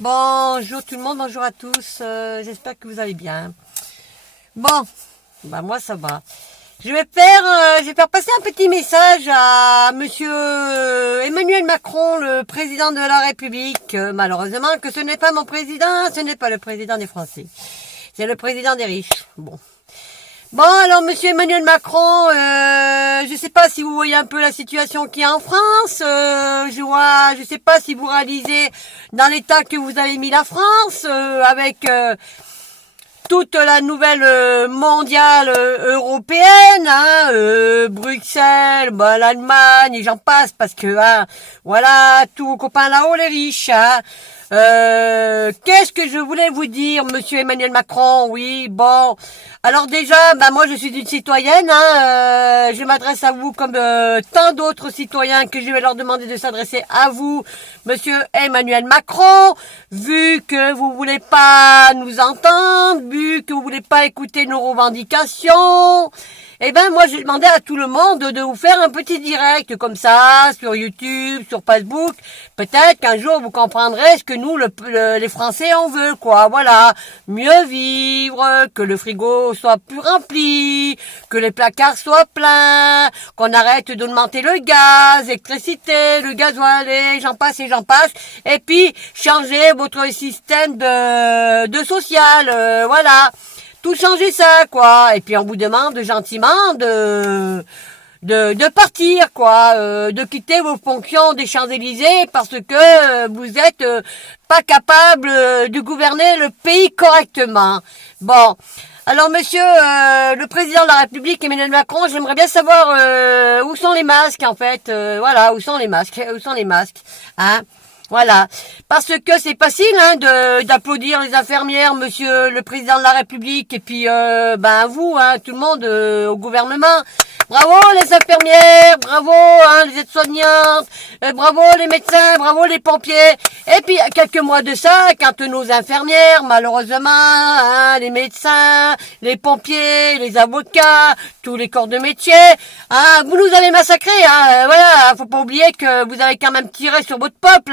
Bonjour tout le monde, bonjour à tous, j'espère que vous allez bien. Bon, bah moi ça va. Je vais faire passer un petit message à monsieur Emmanuel Macron, le président de la République. Malheureusement que ce n'est pas mon président, ce n'est pas le président des Français. C'est le président des riches. Bon, alors monsieur Emmanuel Macron, je sais pas si vous voyez un peu la situation qu'il y a en France. Je sais pas si vous réalisez dans l'état que vous avez mis la France, avec toute la nouvelle mondiale européenne, Bruxelles, l'Allemagne, et j'en passe, parce que voilà, tous vos copains là-haut, les riches. Qu'est-ce que je voulais vous dire, monsieur Emmanuel Macron? Oui, bon. Alors déjà, moi je suis une citoyenne, je m'adresse à vous comme tant d'autres citoyens que je vais leur demander de s'adresser à vous, monsieur Emmanuel Macron, vu que vous voulez pas nous entendre, vu que vous voulez pas écouter nos revendications. Moi, j'ai demandé à tout le monde de vous faire un petit direct comme ça, sur YouTube, sur Facebook. Peut-être qu'un jour, vous comprendrez ce que nous, les Français, on veut, quoi. Voilà. Mieux vivre, que le frigo soit plus rempli, que les placards soient pleins, qu'on arrête d'augmenter le gaz, l'électricité, le gasoil, et j'en passe. Et puis, changer votre système de social, voilà. Tout changer ça, quoi. Et puis on vous demande gentiment de partir, quoi, de quitter vos fonctions des Champs-Élysées parce que vous êtes pas capable de gouverner le pays correctement. Bon. Alors monsieur le président de la République, Emmanuel Macron, j'aimerais bien savoir où sont les masques, en fait. Voilà, où sont les masques, hein. Voilà, parce que c'est facile d'applaudir les infirmières, monsieur le président de la République, et puis vous, tout le monde au gouvernement. Bravo les infirmières, bravo les aides-soignantes, bravo les médecins, bravo les pompiers. Et puis quelques mois de ça, quand nos infirmières, malheureusement, les médecins, les pompiers, les avocats, tous les corps de métier, vous nous avez massacrés, voilà, faut pas oublier que vous avez quand même tiré sur votre peuple,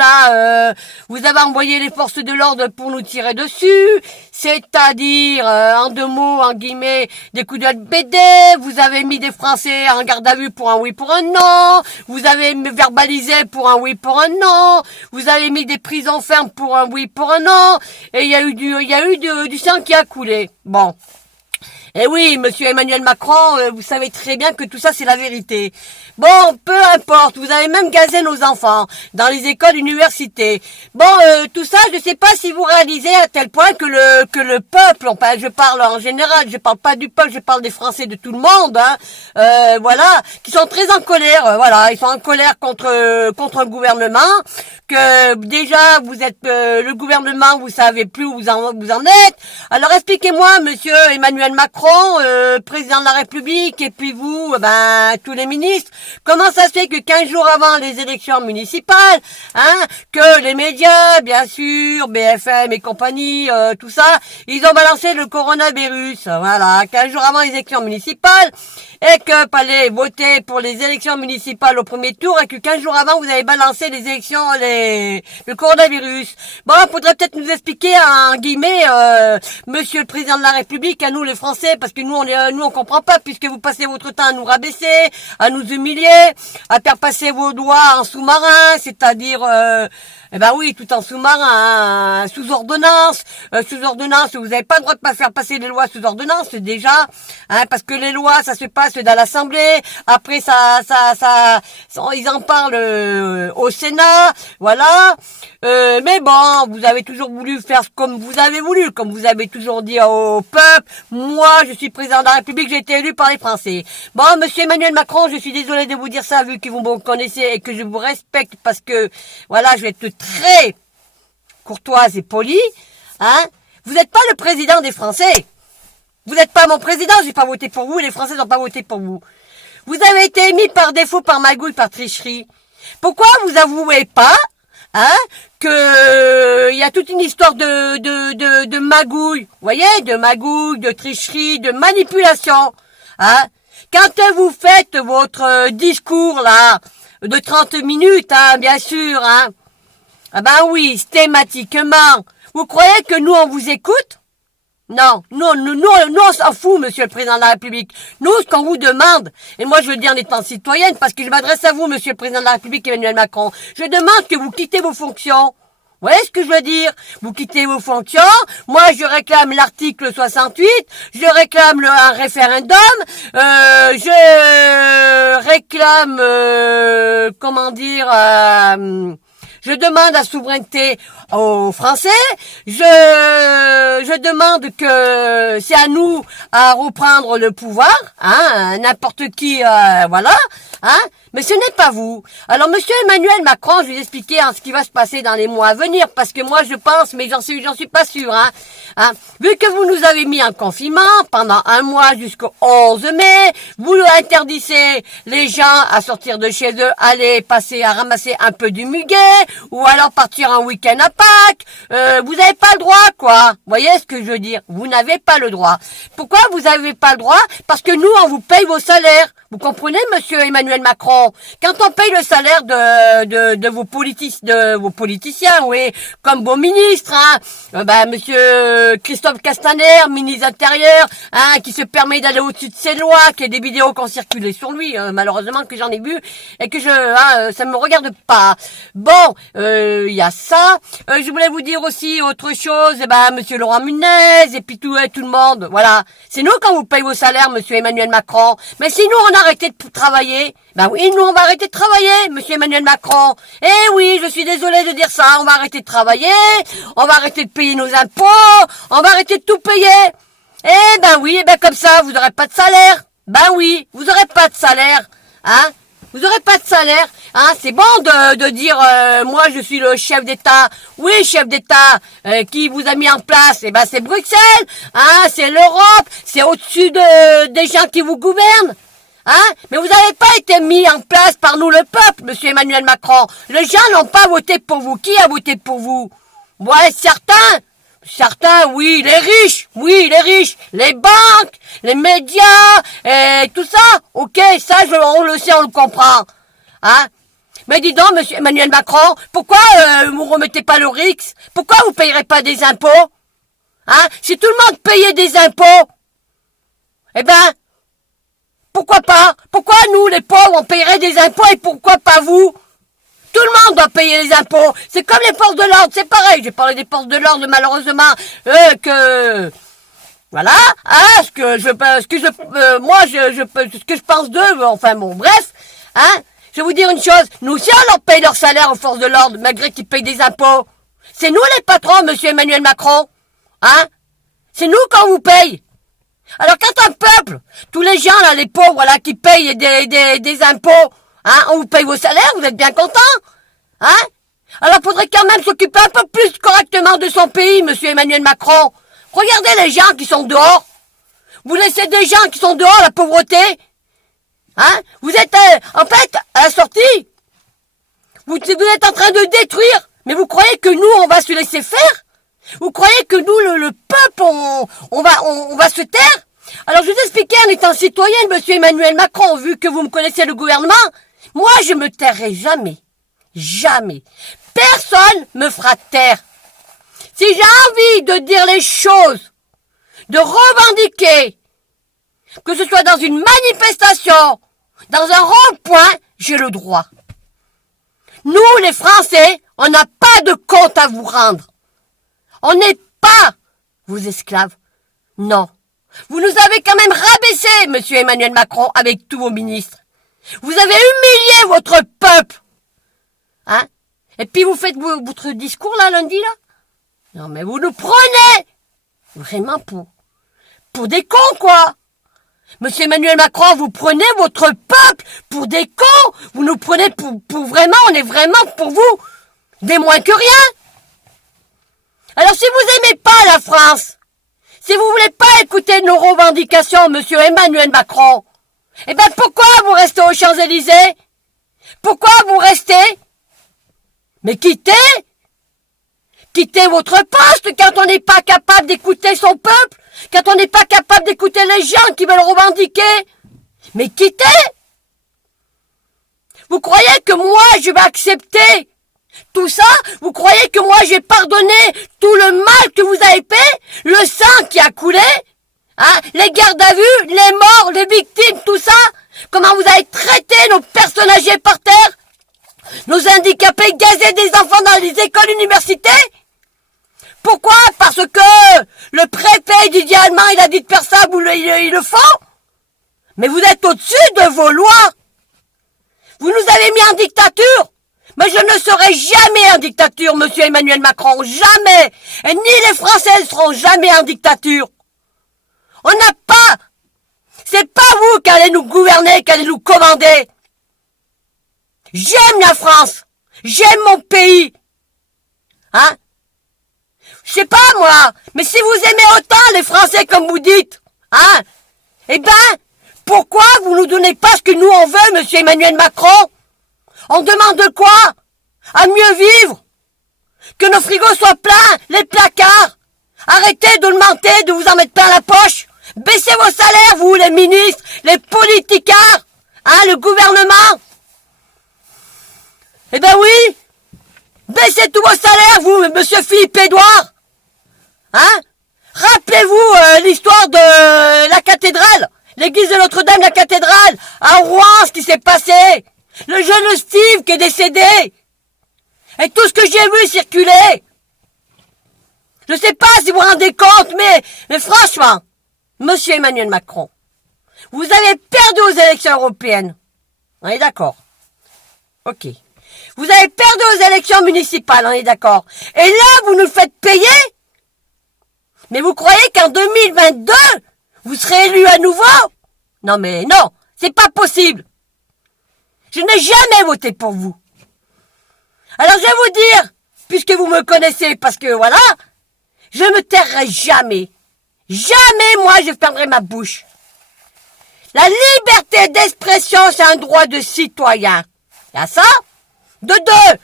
vous avez envoyé les forces de l'ordre pour nous tirer dessus, c'est-à-dire, en deux mots, en guillemets, des coups de LBD, vous avez mis des Français en garde à vue pour un oui pour un non, vous avez verbalisé pour un oui pour un non, vous avez mis des prisons fermes pour un oui pour un non, et il y a eu du sang qui a coulé. Bon. Eh oui, monsieur Emmanuel Macron, vous savez très bien que tout ça c'est la vérité. Bon, peu importe, vous avez même gazé nos enfants dans les écoles universités. Bon, tout ça, je sais pas si vous réalisez à tel point que le peuple, enfin, je parle en général, je parle pas du peuple, je parle des Français, de tout le monde, voilà, qui sont très en colère, voilà, ils sont en colère contre un gouvernement, que déjà vous êtes le gouvernement, vous savez plus où vous en êtes. Alors expliquez-moi, monsieur Emmanuel Macron, président de la République, et puis vous, tous les ministres, comment ça se fait que 15 jours avant les élections municipales, que les médias, bien sûr, BFM et compagnie, tout ça, ils ont balancé le coronavirus, voilà, 15 jours avant les élections municipales, et que fallait voter pour les élections municipales au premier tour, et que 15 jours avant, vous avez balancé les élections, le coronavirus. Bon, faudrait peut-être nous expliquer, en guillemets, monsieur le président de la République, à nous les Français, parce que nous on comprend pas, puisque vous passez votre temps à nous rabaisser, à nous humilier, à faire passer vos doigts en sous-marin, c'est-à-dire, oui, tout en sous-marin, sous ordonnance, vous n'avez pas le droit de pas faire passer les lois sous ordonnance, déjà, parce que les lois, ça se passe dans l'Assemblée, après ils en parlent au Sénat, voilà, mais bon, vous avez toujours voulu faire comme vous avez voulu, comme vous avez toujours dit au peuple, moi, je suis président de la République, j'ai été élu par les Français. Bon, monsieur Emmanuel Macron, je suis désolé de vous dire ça, vu que vous me connaissez et que je vous respecte, parce que, voilà, je vais être très courtoise et polie, Vous n'êtes pas le président des Français. Vous n'êtes pas mon président, j'ai pas voté pour vous, les Français n'ont pas voté pour vous. Vous avez été émis par défaut, par magouille, par tricherie. Pourquoi vous avouez pas, que il y a toute une histoire de magouille, vous voyez, de magouille, de tricherie, de manipulation, Quand vous faites votre discours là de 30 minutes, bien sûr, Ah ben oui, systématiquement. Vous croyez que nous, on vous écoute? Non, nous, on s'en fout, monsieur le président de la République. Nous, ce qu'on vous demande, et moi je le dis en étant citoyenne, parce que je m'adresse à vous, monsieur le président de la République, Emmanuel Macron, je demande que vous quittez vos fonctions. Vous voyez ce que je veux dire? Vous quittez vos fonctions, moi je réclame l'article 68, je réclame un référendum, je réclame, je demande la souveraineté aux Français. Je demande que c'est à nous à reprendre le pouvoir, hein, n'importe qui, voilà, hein. Mais ce n'est pas vous. Alors, monsieur Emmanuel Macron, je vais vous expliquer ce qui va se passer dans les mois à venir, parce que moi, je pense, mais j'en suis pas sûr, hein. Vu que vous nous avez mis en confinement pendant un mois jusqu'au 11 mai, vous interdisez les gens à sortir de chez eux, aller passer à ramasser un peu du muguet, ou alors partir un week-end à Pâques. Vous n'avez pas le droit, quoi. Vous voyez ce que je veux dire? Vous n'avez pas le droit. Pourquoi vous n'avez pas le droit? Parce que nous, on vous paye vos salaires. Vous comprenez, monsieur Emmanuel Macron? Quand on paye le salaire de vos politiciens, oui, comme vos ministres, hein, monsieur Christophe Castaner, ministre intérieur, hein, qui se permet d'aller au-dessus de ses lois, qui a des vidéos qui ont circulé sur lui, malheureusement que j'en ai vu, et que ça me regarde pas. Bon, il y a ça. Je voulais vous dire aussi autre chose, monsieur Laurent Nunez, et puis tout le monde, voilà. C'est nous quand vous payez vos salaires, monsieur Emmanuel Macron. Mais si nous, on a arrêté de travailler, ben oui, nous, on va arrêter de travailler, monsieur Emmanuel Macron. Eh oui, je suis désolé de dire ça, on va arrêter de travailler, on va arrêter de payer nos impôts, on va arrêter de tout payer. Eh ben oui, comme ça, vous n'aurez pas de salaire. Ben oui, vous n'aurez pas de salaire, hein. Vous n'aurez pas de salaire, hein. C'est bon de dire, moi je suis le chef d'État. Oui, chef d'État, qui vous a mis en place. Eh ben c'est Bruxelles, hein. C'est l'Europe, c'est au-dessus des gens qui vous gouvernent, hein. Mais vous n'avez pas été mis en place par nous le peuple, monsieur Emmanuel Macron. Les gens n'ont pas voté pour vous. Qui a voté pour vous? Ouais, certains, oui, les riches, les banques, les médias, et tout ça, ok, ça, on le sait, on le comprend, hein. Mais dis donc, monsieur Emmanuel Macron, pourquoi vous remettez pas le RICS? Pourquoi vous payerez pas des impôts? Hein? Si tout le monde payait des impôts, eh ben, pourquoi pas? Pourquoi nous, les pauvres, on payerait des impôts et pourquoi pas vous? Tout le monde doit payer les impôts. C'est comme les forces de l'ordre, c'est pareil. J'ai parlé des forces de l'ordre, malheureusement, voilà, hein, ce que je pense d'eux, enfin bon, bref, hein. Je vais vous dire une chose, nous aussi on leur paye leur salaire aux forces de l'ordre, malgré qu'ils payent des impôts. C'est nous les patrons, monsieur Emmanuel Macron, hein. C'est nous qu'on vous paye. Alors quand un peuple, tous les gens là, les pauvres là, qui payent des impôts, hein, on vous paye vos salaires, vous êtes bien contents, hein? Alors faudrait quand même s'occuper un peu plus correctement de son pays, monsieur Emmanuel Macron. Regardez les gens qui sont dehors. Vous laissez des gens qui sont dehors, la pauvreté, hein? Vous êtes, en fait, à la sortie, vous êtes en train de détruire, mais vous croyez que nous, on va se laisser faire? Vous croyez que nous, le peuple, on va se taire? Alors je vous expliquais en étant citoyenne, monsieur Emmanuel Macron, vu que vous me connaissez le gouvernement, moi je me tairai jamais. Jamais. Personne me fera taire. Si j'ai envie de dire les choses, de revendiquer, que ce soit dans une manifestation, dans un rond-point, j'ai le droit. Nous, les Français, on n'a pas de compte à vous rendre. On n'est pas vos esclaves. Non. Vous nous avez quand même rabaissé, monsieur Emmanuel Macron, avec tous vos ministres. Vous avez humilié votre peuple. Hein? Et puis vous faites votre discours là, lundi, là? Non, mais vous nous prenez vraiment pour des cons, quoi. Monsieur Emmanuel Macron, vous prenez votre peuple pour des cons. Vous nous prenez pour vraiment, on est vraiment pour vous des moins que rien. Alors si vous aimez pas la France, si vous voulez pas écouter nos revendications, monsieur Emmanuel Macron, eh ben pourquoi vous restez aux Champs-Élysées? Pourquoi vous restez? Mais quittez votre poste quand on n'est pas capable d'écouter son peuple, quand on n'est pas capable d'écouter les gens qui veulent revendiquer. Mais quittez! Vous croyez que moi je vais accepter Tout ça, vous croyez que moi j'ai pardonné tout le mal que vous avez fait, le sang qui a coulé, hein, les gardes à vue, les morts, les victimes, tout ça? Comment vous avez traité nos personnes âgées par terre, nos handicapés, gazés des enfants dans les écoles, universités? Pourquoi? Parce que le préfet Didier Allemand, il a dit de faire ça, ils le font? Mais vous êtes au-dessus de vos lois. Vous nous avez mis en dictature. Mais je ne serai jamais en dictature, monsieur Emmanuel Macron. Jamais. Et ni les Français ne seront jamais en dictature. On n'a pas. C'est pas vous qui allez nous gouverner, qui allez nous commander. J'aime la France. J'aime mon pays. Hein? Je sais pas, moi. Mais si vous aimez autant les Français comme vous dites, hein? Eh ben, pourquoi vous nous donnez pas ce que nous on veut, monsieur Emmanuel Macron? On demande quoi? À mieux vivre? Que nos frigos soient pleins, les placards? Arrêtez de mentir, de vous en mettre plein la poche. Baissez vos salaires, vous, les ministres, les politicards, hein, le gouvernement. Eh ben oui, baissez tous vos salaires, vous, monsieur Philippe Édouard. Hein? Rappelez-vous l'histoire de la cathédrale, l'église de Notre-Dame, la cathédrale, à Rouen, ce qui s'est passé. Le jeune Steve qui est décédé. Et tout ce que j'ai vu circuler. Je sais pas si vous vous rendez compte, mais franchement, monsieur Emmanuel Macron, vous avez perdu aux élections européennes. On est d'accord? Ok. Vous avez perdu aux élections municipales, on est d'accord? Et là, vous nous le faites payer? Mais vous croyez qu'en 2022, vous serez élu à nouveau? Non mais non, c'est pas possible. Je n'ai jamais voté pour vous. Alors je vais vous dire, puisque vous me connaissez, parce que voilà, je ne me tairai jamais. Jamais, moi, je fermerai ma bouche. La liberté d'expression, c'est un droit de citoyen. Il y a ça. De deux,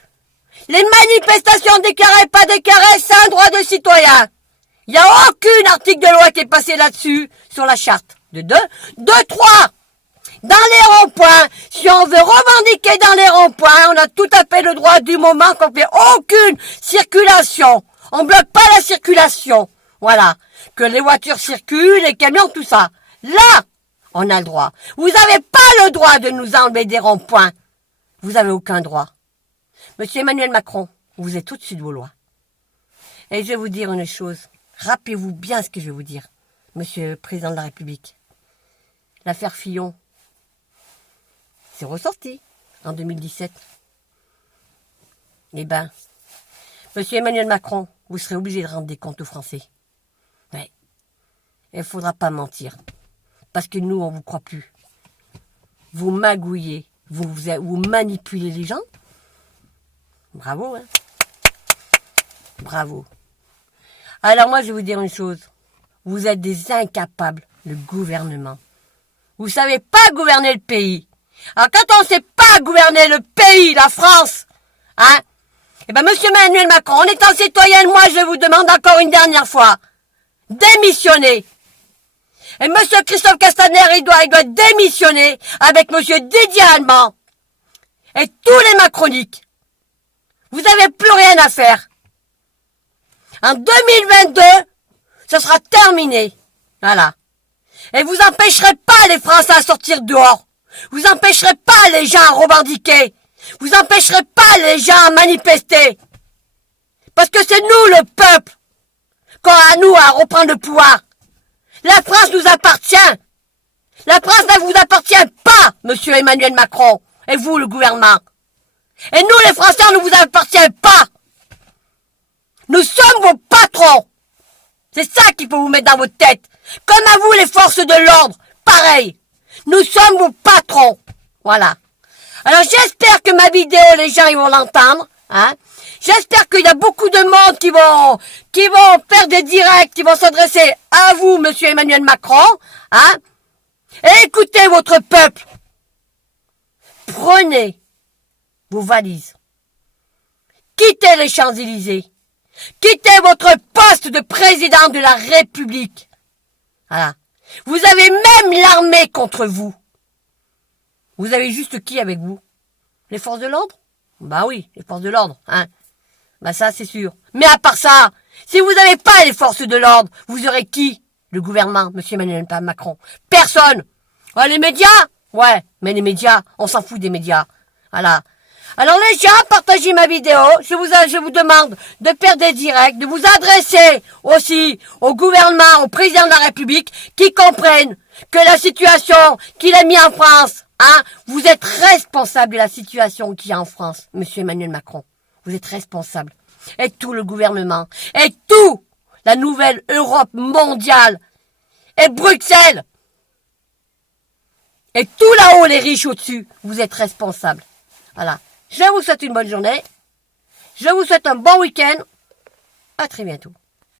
les manifestations déclarées, pas déclarées, c'est un droit de citoyen. Il n'y a aucun article de loi qui est passé là-dessus, sur la charte. De deux. De trois, dans les ronds-points, si on veut revendiquer dans les ronds-points, on a tout à fait le droit du moment qu'on fait aucune circulation. On bloque pas la circulation. Voilà. Que les voitures circulent, les camions, tout ça. Là, on a le droit. Vous n'avez pas le droit de nous enlever des ronds-points. Vous n'avez aucun droit. Monsieur Emmanuel Macron, vous êtes au-dessus de vos lois. Et je vais vous dire une chose. Rappelez-vous bien ce que je vais vous dire, monsieur le président de la République. L'affaire Fillon, c'est ressorti en 2017. Eh ben, monsieur Emmanuel Macron, vous serez obligé de rendre des comptes aux Français. Ouais. Il ne faudra pas mentir. Parce que nous, on ne vous croit plus. Vous magouillez, vous manipulez les gens. Bravo, hein. Bravo. Alors moi, je vais vous dire une chose. Vous êtes des incapables, le gouvernement. Vous savez pas gouverner le pays. Alors quand on sait pas gouverner le pays, la France, hein, eh ben monsieur Emmanuel Macron, en étant citoyen, moi je vous demande encore une dernière fois, démissionner. Et monsieur Christophe Castaner, il doit démissionner avec monsieur Didier Allemand et tous les macroniques. Vous avez plus rien à faire. En 2022, ce sera terminé. Voilà. Et vous empêcherez pas les Français à sortir dehors. Vous empêcherez pas les gens à revendiquer. Vous empêcherez pas les gens à manifester. Parce que c'est nous, le peuple, qu'on a à nous à reprendre le pouvoir. La France nous appartient. La France ne vous appartient pas, monsieur Emmanuel Macron. Et vous, le gouvernement. Et nous, les Français, on ne vous appartient pas. Nous sommes vos patrons. C'est ça qu'il faut vous mettre dans votre tête. Comme à vous, les forces de l'ordre. Pareil. Nous sommes vos patrons. Voilà. Alors j'espère que ma vidéo, les gens ils vont l'entendre. Hein. J'espère qu'il y a beaucoup de monde qui vont faire des directs, qui vont s'adresser à vous, monsieur Emmanuel Macron. Hein. Et écoutez votre peuple. Prenez vos valises. Quittez les Champs-Élysées. Quittez votre poste de président de la République. Voilà. Vous avez même l'armée contre vous. Vous avez juste qui avec vous? Les forces de l'ordre? Bah oui, les forces de l'ordre, hein. Bah ça, c'est sûr. Mais à part ça, si vous n'avez pas les forces de l'ordre, vous aurez qui? Le gouvernement, monsieur Emmanuel Macron. Personne. Ouais, les médias? Ouais, mais les médias, on s'en fout des médias. Voilà. Alors les gens, partagez ma vidéo. Je vous demande de faire des directs, de vous adresser aussi au gouvernement, au président de la République, qui comprennent que la situation qu'il a mis en France, hein, vous êtes responsable de la situation qu'il y a en France, monsieur Emmanuel Macron. Vous êtes responsable. Et tout le gouvernement, et tout la nouvelle Europe mondiale, et Bruxelles, et tout là-haut, les riches au-dessus, vous êtes responsables. Voilà. Je vous souhaite une bonne journée. Je vous souhaite un bon week-end. À très bientôt.